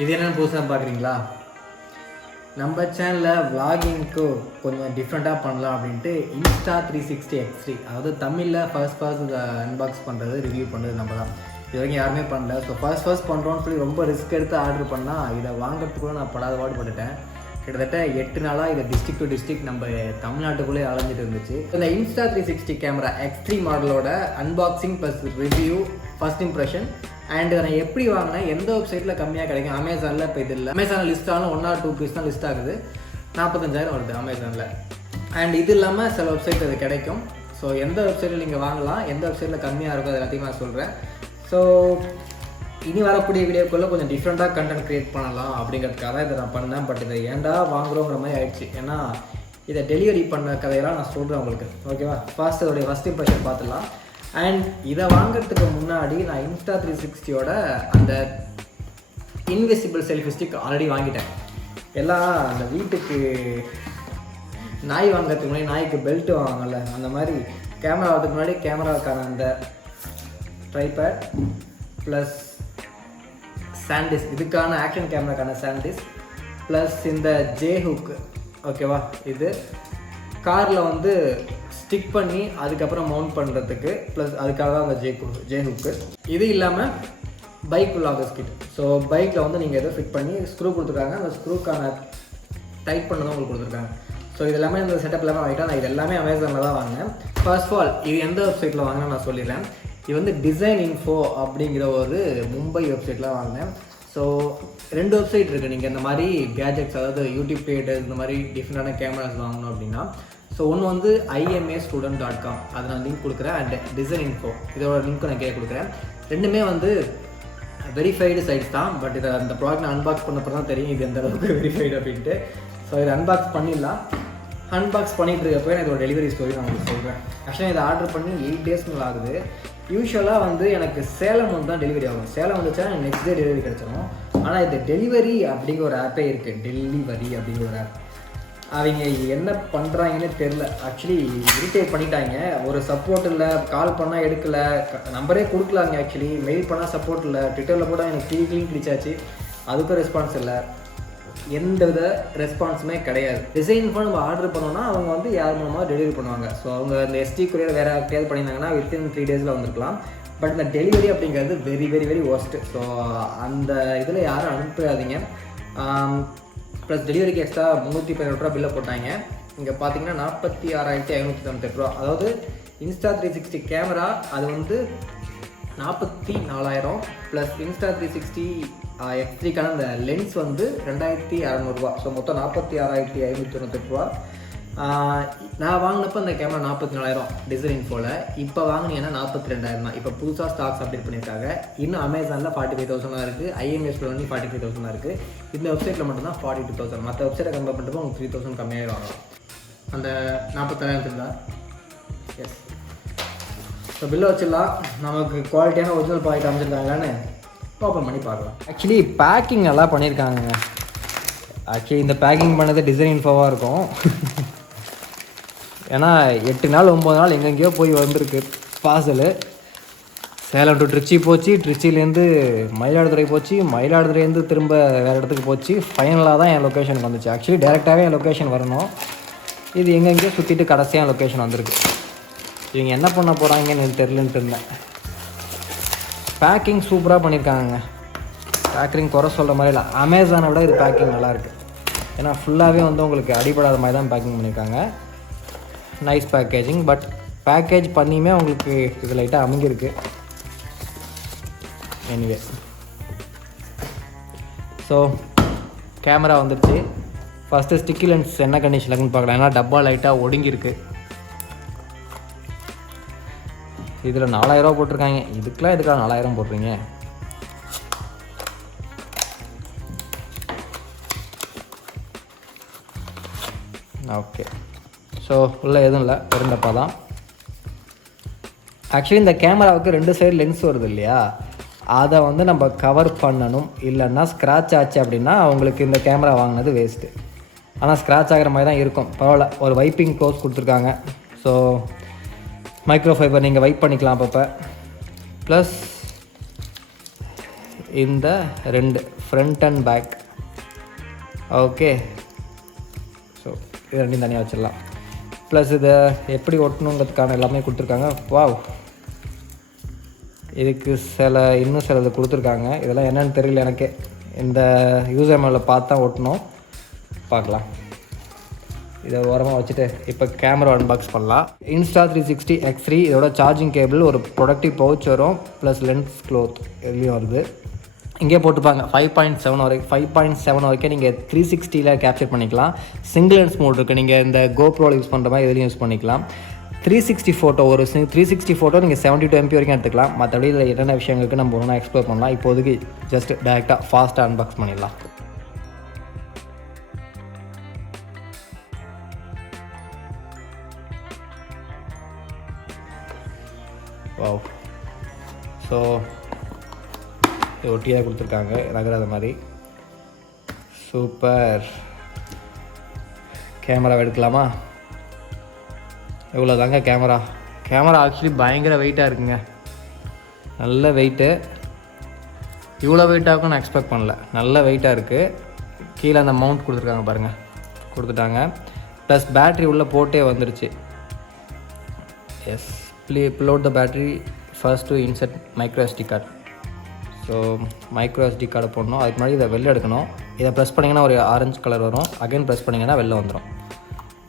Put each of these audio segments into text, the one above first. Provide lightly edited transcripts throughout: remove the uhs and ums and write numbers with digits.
இது என்னென்னு புதுசாக பார்க்குறீங்களா? நம்ம சேனலில் விளாகிங்க்கு கொஞ்சம் டிஃப்ரெண்ட்டாக பண்ணலாம் அப்படின்ட்டு Insta360X3, அதாவது தமிழில் ஃபர்ஸ்ட் அன்பாக்ஸ் பண்ணுறது, ரிவ்யூ பண்ணுறது நம்ம தான். இது வரைக்கும் யாருமே பண்ணல. ஸோ ஃபர்ஸ்ட் பண்ணுறோன்னு சொல்லி ரொம்ப ரிஸ்க் எடுத்து ஆர்டர் பண்ணால் இதை வாங்கிறதுக்குள்ளே நான் படாத பாடுபட்டுட்டேன். கிட்டத்தட்ட 8 நாளாக இதை டிஸ்ட்ரிக்ட் டு டிஸ்ட்ரிக்ட் நம்ம தமிழ்நாட்டுக்குள்ளே அலைஞ்சிட்டு இருந்துச்சு. இந்த Insta360 கேமரா X3 மாடலோட unboxing plus review, first impression and நான் எப்படி வாங்கினேன், எந்த வெப்சைட்டில் கம்மியாக கிடைக்கும். அமேசானில் இப்போ இது இல்லை, அமேசானில் லிஸ்ட் ஆகணும் 1 or 2 பீஸ் தான் லிஸ்ட் ஆகுது, 45,000 வருது அமேசானில். அண்ட் இது இல்லாமல் சில வெப்சைட் அது கிடைக்கும். ஸோ எந்த வெப்சைட்டில் நீங்கள் வாங்கலாம், எந்த வெப்சைட்டில் கம்மியாக இருக்கும், அது எல்லாத்தையும் நான் சொல்கிறேன். ஸோ இனி வரக்கூடிய வீடியோக்குள்ளே கொஞ்சம் டிஃப்ரெண்ட்டாக கண்டென்ட் க்ரியேட் பண்ணலாம் அப்படிங்கிறதுக்காக தான் இதை நான் பண்ணேன். பட் இதை ஏன்டா வாங்குறோங்கிற மாதிரி ஆயிடுச்சு. ஏன்னா இதை டெலிவரி பண்ண கதையெல்லாம் நான் சொல்கிறேன் உங்களுக்கு, ஓகேவா? அதோடைய ஃபஸ்ட் இம்ப்ரெஷன் பார்த்துடலாம். அண்ட் இதை வாங்கிறதுக்கு முன்னாடி நான் Insta360யோட அந்த இன்விசிபிள் செல்ஃபி ஸ்டிக் ஆல்ரெடி வாங்கிட்டேன். எல்லாம் அந்த வீட்டுக்கு நாய் வாங்கிறதுக்கு முன்னாடி நாய்க்கு பெல்ட்டு வாங்கல, அந்த மாதிரி கேமரா வரதுக்கு முன்னாடி கேமராவுக்கான அந்த ட்ரைபேட் ப்ளஸ் சாண்டிஸ், இதுக்கான ஆக்ஷன் கேமராக்கான சாண்டிஸ் ப்ளஸ் இந்த ஜே ஹுக்கு, ஓகேவா? இது காரில் வந்து ஸ்டிக் பண்ணி அதுக்கப்புறம் மவுண்ட் பண்ணுறதுக்கு, ப்ளஸ் அதுக்காக தான் அந்த ஜே ஹுக்கு. இது இல்லாமல் பைக் லாகர்ஸ் கிட். ஸோ பைக்கில் வந்து நீங்கள் எதோ ஃபிட் பண்ணி ஸ்க்ரூ கொடுத்துருக்காங்க, அந்த ஸ்க்ரூக்கான டைட் பண்ண தான் உங்களுக்கு கொடுத்துருக்காங்க. ஸோ இது எல்லாமே இந்த செட்டப் எல்லாமே வாங்கிட்டேன். நான் இது எல்லாமே அமேசானில் தான் வாங்கினேன். ஃபர்ஸ்ட் ஆஃப் ஆல் இது எந்த வெப்சைட்டில் வாங்கினேன் நான் சொல்லிடுறேன். இது வந்து டிசைன் இன்ஃபோ அப்படிங்கிற ஒரு மும்பை வெப்சைட்டில் வாங்கினேன். ஸோ 2 வெப்சைட் இருக்குது. நீங்கள் இந்த மாதிரி கேஜெட்ஸ், அதாவது யூடியூப் கிரியேட்டர்ஸ், இந்த மாதிரி டிஃப்ரெண்டான கேமராஸ் வாங்கணும் அப்படின்னா, ஸோ ஒன்று வந்து imastudent.com, அது நான் லிங்க் கொடுக்குறேன். அண்ட் டிசைன் இன்ஃபோ, இதோட லிங்க்கும் நான் கீழே கொடுக்குறேன். ரெண்டுமே வந்து வெரிஃபைடு சைட்ஸ் தான். பட் இதை அந்த ப்ராடக்ட் நான் அன்பாக்ஸ் பண்ணப்போ தான் தெரியும் இது எந்த அளவுக்கு வெரிஃபைடு அப்படின்ட்டு. ஸோ இதை அன்பாக்ஸ் பண்ணிடலாம். அன்பாக்ஸ் பண்ணிகிட்டு இருக்கப்போ நான் இதோட டெலிவரி ஸ்டோரி நான் உங்களுக்கு சொல்கிறேன். ஆக்சுவலாக இதை ஆர்டர் பண்ணி 8 days ஆகுது. யூஸ்வலாக வந்து எனக்கு சேலம் வந்து தான் டெலிவரி ஆகும். சேலம் வந்துச்சா எனக்கு நெக்ஸ்ட் டே டெலிவரி கிடச்சிடும். ஆனால் இது டெலிவரி அப்படிங்கிற ஒரு ஆப்பே இருக்குது, டெலிவரி அப்படிங்கிற ஒரு ஆப். அவங்க என்ன பண்ணுறாங்கன்னு தெரில. ஆக்சுவலி இரிட்டேட் பண்ணிட்டாங்க. ஒரு சப்போர்ட் இல்லை, கால் பண்ணால் எடுக்கலை, நம்பரே கொடுக்கலாங்க. ஆக்சுவலி மெயில் பண்ணால் சப்போர்ட் இல்லை, ட்விட்டரில் கூட எனக்கு கிளீன் கிழிச்சாச்சு, அதுக்கும் ரெஸ்பான்ஸ் இல்லை, எந்த வித ரெஸ்பான்ஸுமே கிடையாது. டிசைன் பண்ணி நம்ம ஆர்டர் பண்ணோன்னா அவங்க வந்து யார் மூலமாக டெலிவரி பண்ணுவாங்க. ஸோ அவங்க அந்த எஸ்டி கொரியர் வேறு யார்கிட்டயாவது பண்ணியிருந்தாங்கன்னா வித்தின் 3 days வந்துருக்கலாம். பட் இந்த டெலிவரி அப்படிங்கிறது very very very worst. So அந்த இதில் யாரும் அனுப்பாதீங்க. ப்ளஸ் டெலிவரிக்கு எக்ஸ்ட்ரா 317 ரூபா பில்லை போட்டாங்க. இங்கே பார்த்தீங்கன்னா 46,598 ரூபா. அதாவது Insta360 கேமரா அது வந்து 44,000 ப்ளஸ் Insta360X3க்கான அந்த லென்ஸ் வந்து 2,600 ரூபா. ஸோ மொத்தம் 46,598 ரூபா. நான் வாங்கினப்போ அந்த கேமரா 44,000 டிசைன் இன்ஃபோவில். இப்போ வாங்கினீங்கன்னா 42,000 தான். இப்போ புதுசாக ஸ்டாக்ஸ் அப்டேட் பண்ணியிருக்காங்க. இன்னும் அமேசானில் 45,000 இருக்குது, IMSல வந்து 45,000 இருக்குது. இந்த வெப்சைட்டில் மட்டும்தான் 42,000. மற்ற வெப்சைட்டை கம்பேர் பண்ணுறப்போ உங்களுக்கு 3,000 கம்மியாக வாங்கலாம். அந்த 47,000 தான். எஸ். ஸோ பில்லை வச்சிடலாம். நமக்கு குவாலிட்டியான ஒரிஜினல் ப்ராடக்ட் அமைச்சிருக்காங்களான்னு ஓப்பன் பண்ணி பார்க்கலாம். ஆக்சுவலி பேக்கிங் நல்லா பண்ணியிருக்காங்க. ஆக்சுவலி இந்த பேக்கிங் பண்ணது டிசைன் இன்ஃபோவாக இருக்கும். ஏன்னா 8 நாள் 9 நாள் எங்கெங்கேயோ போய் வந்திருக்கு பார்சலு. சேலம் டு திருச்சி போச்சு, திருச்சியிலேருந்து மயிலாடுதுறை போச்சு, மயிலாடுதுறையிலேருந்து திரும்ப வேறு இடத்துக்கு போச்சு. ஃபைனலாக தான் என் லொக்கேஷனுக்கு வந்துச்சு. ஆக்சுவலி டேரெக்டாகவே என் லொக்கேஷன் வரணும். இது எங்கெங்கேயோ சுற்றிட்டு கடைசியாக லொக்கேஷன் வந்திருக்கு. இவங்க என்ன பண்ண போகிறாங்கன்னு எனக்கு தெரிலன்ட்டு இருந்தேன். பேக்கிங் சூப்பராக பண்ணியிருக்காங்க. பேக்கிங் குறை சொல்கிற மாதிரி இல்லை, அமேசானை விட இது பேக்கிங் நல்லாயிருக்கு. ஏன்னா ஃபுல்லாகவே வந்து உங்களுக்கு அடிபடாத மாதிரி தான் பேக்கிங் பண்ணியிருக்காங்க. Nice packaging. பட் பேக்கேஜ் பண்ணியுமே உங்களுக்கு இது லைட்டாக அமைங்கிருக்கு. எனிவே, ஸோ கேமரா வந்துடுச்சு. ஃபஸ்ட்டு ஸ்டிக்கி லென்ஸ் என்ன கண்டிஷனில் இருக்குன்னு பார்க்கலாம். ஏன்னா டப்பா லைட்டாக ஒடுங்கியிருக்கு. இதில் 4,000 ரூபா போட்டிருக்காங்க. இதுக்கெலாம் எதுக்காக 4,000 போடுறீங்க? ஓகே. ஸோ உள்ளே எதுவும் இல்லை, பெருந்தப்பா தான். ஆக்சுவலி இந்த கேமராவுக்கு 2 சைடு லென்ஸ் வருது இல்லையா, அதை வந்து நம்ம கவர் பண்ணணும். இல்லைன்னா ஸ்க்ராட்ச் ஆச்சு அப்படின்னா அவங்களுக்கு இந்த கேமரா வாங்கினது வேஸ்ட்டு. ஆனால் ஸ்க்ராட்ச் ஆகிற மாதிரி தான் இருக்கும். பரவாயில்ல, ஒரு வைப்பிங் க்ளோஸ் கொடுத்துருக்காங்க. ஸோ மைக்ரோ ஃபைபர் நீங்கள் வைப் பண்ணிக்கலாம் அப்பப்போ. ப்ளஸ் இந்த 2 front and back. Okay, so இது ரெண்டையும் தனியாக வச்சிடலாம். ப்ளஸ் இதை எப்படி ஒட்டணுங்கிறதுக்கான எல்லாமே கொடுத்துருக்காங்க. வாவ், இதுக்கு இன்னும் சிலது கொடுத்துருக்காங்க. இதெல்லாம் என்னென்னு தெரியல எனக்கு. இந்த யூசர் மேலே பார்த்தா ஒட்டணும். பார்க்கலாம். இதை ஓரமாக வச்சுட்டு இப்போ கேமரா அன்பாக்ஸ் பண்ணலாம். Insta360X3 இதோட சார்ஜிங் கேபிள், ஒரு ப்ரொடக்டிவ் பவுச் வரும், ப்ளஸ் லென்ஸ் க்ளோத் இதுலேயும் வருது. இங்கே போட்டுப்பாங்க 5.7 வரைக்கும் நீங்கள் 360ல் கேப்சர் பண்ணிக்கலாம். சிங்கிள் லென்ஸ் மோட் இருக்குது. நீங்கள் இந்த கோப்ரோவில் யூஸ் பண்ணுற மாதிரி இதுலேயும் யூஸ் பண்ணிக்கலாம். 360 ஃபோட்டோ, ஒரு 360 ஃபோட்டோ நீங்கள் 72 MP வரைக்கும் எடுத்துக்கலாம். மற்றபடி இதில் என்னென்ன விஷயங்களுக்கு நம்ம ஒன்றா எக்ஸ்ப்ளோர் பண்ணலாம். இப்போதைக்கு ஜஸ்ட் டேரெக்டாக ஃபாஸ்ட்டாக அன்பாக்ஸ் பண்ணிடலாம். வாவ், ஸோ ஒட்டியாக கொடுத்துருக்காங்க நகராத மாதிரி. சூப்பர். கேமரா எடுக்கலாமா? இவ்வளோ தாங்க கேமரா ஆக்சுவலி பயங்கர வெயிட்டாக இருக்குங்க. நல்ல வெயிட்டு. இவ்வளோ வெயிட்டாகும் நான் எக்ஸ்பெக்ட் பண்ணல. நல்ல வெயிட்டாக இருக்குது. கீழே அந்த மவுண்ட் கொடுத்துருக்காங்க பாருங்கள், கொடுத்துட்டாங்க. ப்ளஸ் பேட்ரி உள்ளே போட்டே வந்துருச்சு. Yes, upload the battery first to insert micro SD card. So micro SD கார்டை போடணும். அதுக்கு முன்னாடி இதை வெளில எடுக்கணும். இதை ப்ரெஸ் பண்ணிங்கன்னா ஒரு ஆரஞ்சு கலர் வரும். அகைன் ப்ரெஸ் பண்ணிங்கன்னா வெளில வந்துடும்.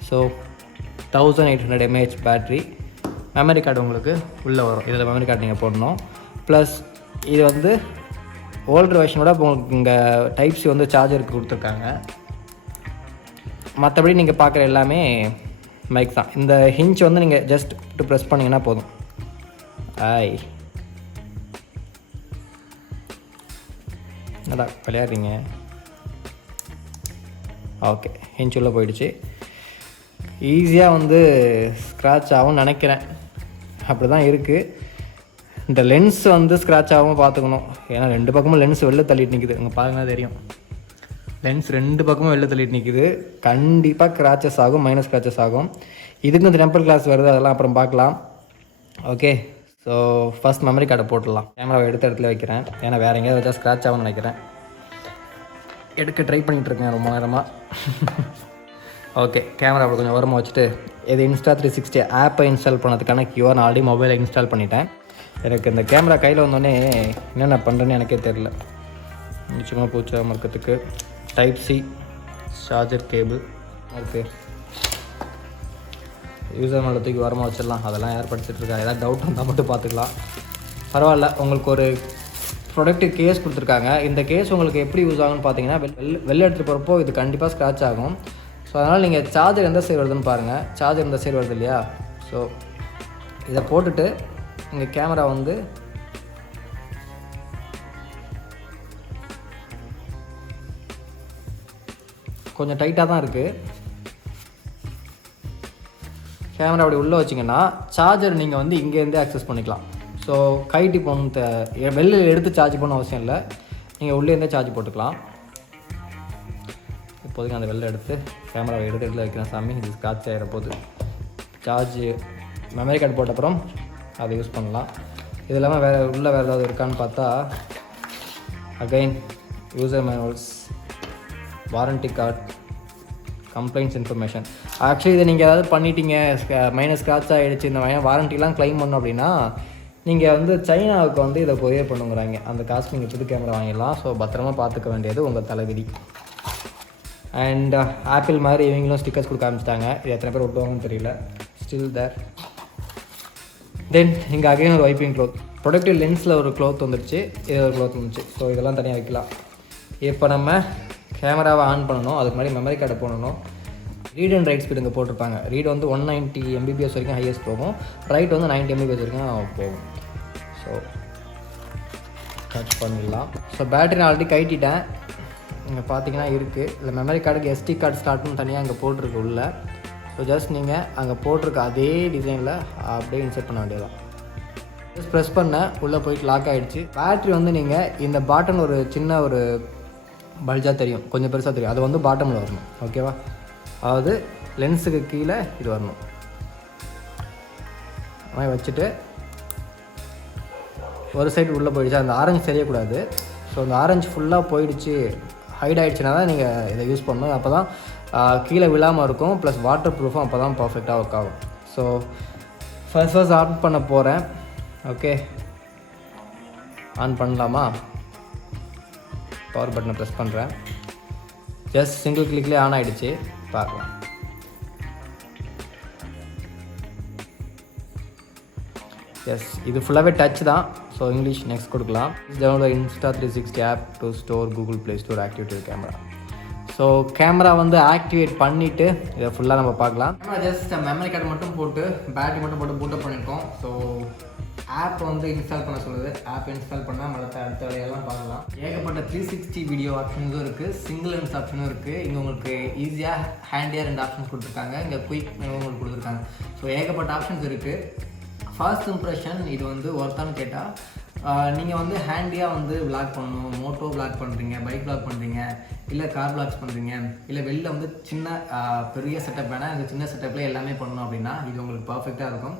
So 1800 mAh battery. Memory card உங்களுக்கு உள்ளே வரும். இதில் மெமரி கார்டு நீங்கள் போடணும். ப்ளஸ் இது வந்து ஓல்டு வெர்ஷனோட இப்போ உங்களுக்கு இங்கே டைப்ஸ் வந்து சார்ஜருக்கு கொடுத்துருக்காங்க. மற்றபடி நீங்கள் பார்க்குற எல்லாமே மைக் தான். இந்த ஹிஞ்ச் வந்து நீங்கள் ஜஸ்ட் ப்ரெஸ் பண்ணிங்கன்னா போதும். என்னடா விளையாடுறீங்க? ஓகே, ஹிஞ்ச் உள்ளே போயிடுச்சு. ஈஸியாக வந்து ஸ்க்ராட்ச் ஆகும்னு நினைக்கிறேன். அப்படி தான் இருக்குது. இந்த லென்ஸ் வந்து ஸ்க்ராட்ச் ஆகாமல் பார்த்துக்கணும். ஏன்னா 2 பக்கமும் லென்ஸ் வெளில தள்ளிட்டு நிற்குது. இங்கே பாருங்கன்னா தெரியும், லென்ஸ் 2 பக்கமும் வெளில தள்ளிட்டு நிற்குது. கண்டிப்பாக ஸ்க்ராச்சஸ் ஆகும், மைனஸ் ஸ்க்ராச்சஸ் ஆகும். இதுக்கு இந்த டெம்பர் கிளாஸ் வருது, அதெல்லாம் அப்புறம் பார்க்கலாம். ஓகே, ஸோ ஃபஸ்ட் மெமரி கார்டை போட்டுடலாம். கேமராவை எடுத்த இடத்துல வைக்கிறேன். ஏன்னா வேறு எங்கேயாவது வச்சா ஸ்க்ராட்ச் ஆகும்னு நினைக்கிறேன். எடுக்க ட்ரை பண்ணிகிட்ருக்கேன் ரொம்ப நேரமாக. ஓகே, கேமராவை கொஞ்சம் ஓரமாக வச்சுட்டு இது Insta360 ஆப்பை இன்ஸ்டால் பண்ணதுக்கான QR நான் ஆல்ரெடி மொபைலை இன்ஸ்டால் பண்ணிட்டேன். எனக்கு இந்த கேமரா கையில் வந்தோடனே என்னென்ன பண்ணுறேன்னு எனக்கே தெரில. நிச்சயமாக பூச்சாமல் இருக்கிறதுக்கு டைப் C சார்ஜர் கேபிள் இருக்குது. யூசர் மேலே தூக்கி வரமாக வச்சிடலாம். அதெல்லாம் யார் படிச்சுட்ருக்கா? ஏதாவது டவுட் வந்தால் மட்டும் பார்த்துக்கலாம். பரவாயில்ல. உங்களுக்கு ஒரு ப்ரொடக்டிவ் கேஸ் கொடுத்துருக்காங்க. இந்த கேஸ் உங்களுக்கு எப்படி யூஸ் ஆகும்னு பார்த்தீங்கன்னா, வெளில எடுத்துகிட்டு போகிறப்போ இது கண்டிப்பாக ஸ்க்ராட்ச் ஆகும். ஸோ அதனால் நீங்கள் சார்ஜர் எந்த சைடு வருதுன்னு பாருங்கள். சார்ஜர் இந்த சைடு வருது இல்லையா? ஸோ இதை போட்டுட்டு இங்கே கேமரா வந்து கொஞ்சம் டைட்டாக தான் இருக்குது. கேமரா அப்படி உள்ளே வச்சிங்கன்னா சார்ஜர் நீங்கள் வந்து இங்கேருந்தே ஆக்சஸ் பண்ணிக்கலாம். ஸோ கைட்டி போகணும், வெளில எடுத்து சார்ஜ் பண்ண அவசியம் இல்லை. நீங்கள் உள்ளேருந்தே சார்ஜ் போட்டுக்கலாம். இப்போதைக்கு அந்த வெளில எடுத்து கேமராவை எடுத்து வைக்கிறேன். சாமி, இது ஸ்க்ராட்ச் ஆகிற போது சார்ஜ் மெமரி கார்டு போட்ட அப்புறம் அதை யூஸ் பண்ணலாம். இது இல்லாமல் வேறு ஏதாவது இருக்கான்னு பார்த்தா, again user manuals, warranty card, complaints information. Actually இதை நீங்கள் ஏதாவது பண்ணிட்டீங்க, மைனஸ் ஸ்க்ராட்ச் ஆகிடுச்சு, இந்த வாரண்டிலாம் க்ளைம் பண்ணோம் அப்படின்னா நீங்கள் வந்து சைனாவுக்கு வந்து இதை கொரியர் பண்ணுங்கிறாங்க. அந்த காசு நீங்கள் புது கேமரா வாங்கிடலாம். ஸோ பத்திரமா பார்த்துக்க வேண்டியது உங்கள் தலைவிதி. அண்ட் ஆப்பிள் மாதிரி இவங்களும் ஸ்டிக்கர்ஸ் கொடுக்க ஆரம்பிச்சிட்டாங்க. இது எத்தனை பேர் ஒட்டுவாங்கன்னு தெரியல. Still there. தென் இங்கே அகைன் ஒரு வைப்பிங் க்ளோத். ப்ரொடக்டிவ் லென்ஸில் ஒரு க்ளோத் வந்துடுச்சு, இது ஒரு க்ளோத் வந்துச்சு. ஸோ இதெல்லாம் தனியாக வைக்கலாம். இப்போ நம்ம கேமராவை ஆன் பண்ணணும். அதுக்கு முன்னாடி மெமரி கார்டை போடணும். ரீட் அண்ட் ரைட் ஸ்பீடு இங்கே போட்டிருப்பாங்க. ரீட் வந்து 190 MBPS வரைக்கும் ஹையஸ்ட் போகும். ரைட் வந்து 90 MBPS வரைக்கும் போகும். ஸோ கட் பண்ணிடலாம். ஸோ பேட்டரி நான் ஆல்ரெடி கட்டிட்டேன். இங்கே பார்த்தீங்கன்னா இருக்குது. இல்லை மெமரி கார்டுக்கு SD கார்டு ஸ்டார்ட்னு தனியாக அங்கே போட்டிருக்கு உள்ள. ஸோ ஜஸ்ட் நீங்கள் அங்கே போட்டிருக்க அதே டிசைனில் அப்படியே இன்செர்ட் பண்ண வேண்டியதான். ஜஸ்ட் ப்ரெஸ் பண்ண உள்ளே போயிட்டு லாக் ஆகிடுச்சு. பேட்ரி வந்து நீங்கள் இந்த பாட்டன் ஒரு சின்ன ஒரு பல்ஜாக தெரியும், கொஞ்சம் பெருசாக தெரியும். அது வந்து பாட்டமில் வரணும். ஓகேவா? அதாவது லென்ஸுக்கு கீழே இது வரணும். வச்சுட்டு ஒரு சைடு உள்ளே போயிடுச்சு. அந்த ஆரஞ்சு தெரியக்கூடாது. ஸோ இந்த ஆரஞ்சு ஃபுல்லாக போயிடுச்சு, ஹைட் ஆகிடுச்சுனா தான் நீங்கள் இதை யூஸ் பண்ணணும். அப்போ தான் கீழே விழாமல் இருக்கும், ப்ளஸ் வாட்டர் ப்ரூஃபும் அப்போ தான் பர்ஃபெக்டாக ஒர்க் ஆகும். ஸோ ஃபர்ஸ்ட் ஆன் பண்ண போகிறேன். ஓகே, ஆன் பண்ணலாமா? பவர் பட்டனை ப்ரெஸ் பண்ணுறேன். ஜஸ்ட் சிங்கிள் கிளிக்லேயே ஆன் ஆகிடுச்சு. பார்க்கலாம். எஸ், இது ஃபுல்லாகவே டச் தான். ஸோ இங்கிலீஷ் நெக்ஸ்ட் கொடுக்கலாம். Download Insta360 app to store Google play store activate camera. So camera வந்து ஆக்டிவேட் பண்ணிவிட்டு இதை ஃபுல்லாக நம்ம பார்க்கலாம். கேமரா ஜஸ்ட் மெமரி கார்டு மட்டும் போட்டு பேட்டரி மட்டும் போட்டு பூட்டப் பண்ணியிருக்கோம். ஸோ ஆப் வந்து இன்ஸ்டால் பண்ண சொல்லுது. ஆப் இன்ஸ்டால் பண்ணால் அடுத்த வேலையெல்லாம் பார்க்கலாம். ஏகப்பட்ட 360 வீடியோ ஆப்ஷன்ஸும் இருக்குது, சிங்கிள் லென்ஸ் ஆப்ஷனும் இருக்குது. இங்கே உங்களுக்கு ஈஸியாக ஹேண்டியாக 2 ஆப்ஷன்ஸ் கொடுத்துருக்காங்க. இங்கே குயிக் மெனு உங்களுக்கு கொடுத்துருக்காங்க. ஸோ ஏகப்பட்ட ஆப்ஷன்ஸ் இருக்குது. ஃபர்ஸ்ட் இம்ப்ரெஷன் இது வந்து ஒர்த்தானு கேட்டால், நீங்கள் வந்து ஹேண்டியாக வந்து விளாக் பண்ணணும், மோட்டோ விளாக் பண்ணுறீங்க, பைக் விளாக் பண்ணுறீங்க, இல்லை கார் விளாக்ஸ் பண்ணுறீங்க, இல்லை வெளில வந்து சின்ன பெரிய செட்டப் வேணால் இந்த சின்ன செட்டப்பில் எல்லாமே பண்ணணும் அப்படின்னா இது உங்களுக்கு பர்ஃபெக்டாக இருக்கும்.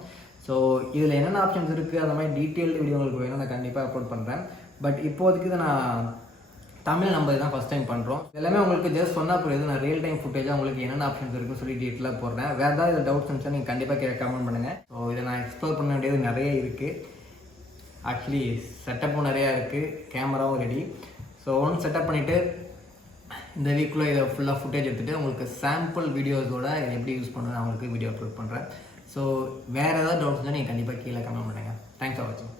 ஸோ இதில் என்னென்ன ஆப்ஷன்ஸ் இருக்குது அந்த மாதிரி டீட்டெயில்டு வீடியோ உங்களுக்கு வேணும், நான் கண்டிப்பாக அப்லோட் பண்ணுறேன். பட் இப்போதைக்கு இதை நான் தமிழ் நம்ம தான் ஃபஸ்ட் டைம் பண்ணுறோம். எல்லாமே உங்களுக்கு ஜஸ்ட் சொன்னால் புரியுது. நான் ரியல் டைம் ஃபுட்டேஜாக உங்களுக்கு என்னென்ன ஆப்ஷன்ஸ் இருக்குன்னு சொல்லி டீட்டெயிலாக போடுறேன். வேறு ஏதாவது இதில் டவுட்ஸ் இருந்துச்சா நீங்கள் கண்டிப்பாக கமெண்ட் பண்ணுங்கள். ஸோ இதை நான் எக்ஸ்ப்ளோர் பண்ண வேண்டியது நிறைய இருக்குது. ஆக்சுவலி செட்டப்பும் நிறையா இருக்குது, கேமராவும் ரெடி. ஸோ ஒன்று செட்டப் பண்ணிவிட்டு இந்த வீக்குள்ளே இதை ஃபுல்லாக ஃபுட்டேஜ் எடுத்துகிட்டு உங்களுக்கு சாம்பிள் வீடியோஸோட இதை எப்படி யூஸ் பண்ணுறேன் நான் உங்களுக்கு வீடியோ அப்லோட் பண்ணுறேன். ஸோ வேறு ஏதாவது டவுட்ஸ் இருந்தால் நீங்கள் கண்டிப்பாக கீழே கமெண்ட் பண்ணுங்கள். தேங்க்ஸ் ஃபார் வாட்சிங்.